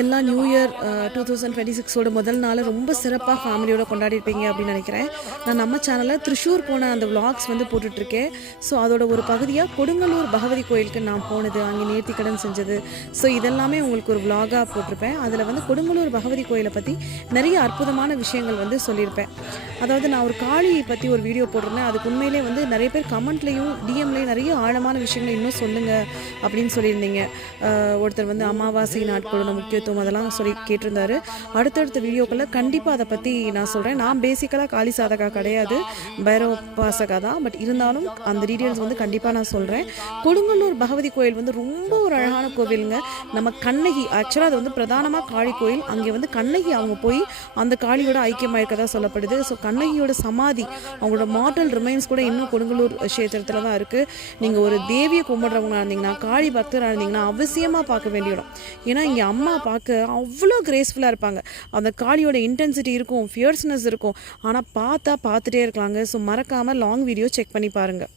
எல்லா new year 2026ஓட முதல் நாள் ரொம்ப சிறப்பாக ஃபேமிலியோட கொண்டாடிருப்பீங்க அப்படின்னு நினைக்கிறேன். நான் நம்ம சேனலில் திருச்சூர் போன அந்த விளாக்ஸ் வந்து போட்டுட்ருக்கேன். ஸோ அதோட ஒரு பகுதியாக கொடுங்கல்லூர் பகவதி கோயிலுக்கு நான் போனது, அங்கே நேர்த்திக்கடன் செஞ்சது, ஸோ இதெல்லாமே உங்களுக்கு ஒரு விளாகாக போட்டிருப்பேன். அதில் வந்து கொடுங்கல்லூர் பகவதி கோயிலை பற்றி நிறைய அற்புதமான விஷயங்கள் வந்து சொல்லியிருப்பேன். அதாவது நான் ஒரு காளி பற்றி ஒரு வீடியோ போட்டிருந்தேன். அதுக்கு உண்மையிலே வந்து நிறைய பேர் கமெண்ட்லேயும் டிஎம்லேயும் நிறைய ஆழமான விஷயங்களை இன்னும் சொல்லுங்கள் அப்படின்னு சொல்லியிருந்தீங்க. ஒருத்தர் வந்து அமாவாசை நாட்களோட முக்கியத்துவம் அதெல்லாம் சொல்லி கேட்டிருந்தாரு. அடுத்தடுத்த வீடியோக்களில் கண்டிப்பாக அதை பற்றி நான் சொல்கிறேன். நான் பேசிக்கலாக காளி சாதகா கிடையாது, பைரவ பாசகா தான். பட் இருந்தாலும் அந்த டீட்டெயில்ஸ் வந்து கண்டிப்பாக நான் சொல்கிறேன். கொடுங்கல்லூர் பகவதி கோயில் வந்து ரொம்ப ஒரு அழகான கோவிலுங்க. நம்ம கண்ணகி ஆக்சுவலாக அது வந்து பிரதானமாக காளி கோயில். அங்கே வந்து கண்ணகி அவங்க போய் அந்த காளியோட ஐக்கியமாயிருக்கதா சொல்லப்படுது. ஸோ கண்ணகியோட சமாதி, அவங்களோட மார்டல் ரிமைன்ஸ் கூட இன்னும் கொடுங்கல்லூர் கஷேத்திரத்தில் தான் இருக்குது. நீங்கள் ஒரு தேவியை கும்பிட்றவங்களா இருந்தீங்கன்னா, காளி பக்தராக இருந்தீங்கன்னா அவசியமாக பார்க்க வேண்டிய இடம். ஏன்னா இங்கே அம்மா பார்க்க அவ்வளோ கிரேஸ்ஃபுல்லாக இருப்பாங்க. அந்த காளியோட இன்டென்சிட்டி இருக்கும், ஃபியர்ஸ்னஸ் இருக்கும். ஆனால் பார்த்துட்டே இருக்கலாங்க. ஸோ மறக்காமல் லாங் வீடியோ செக் பண்ணி பாருங்கள்.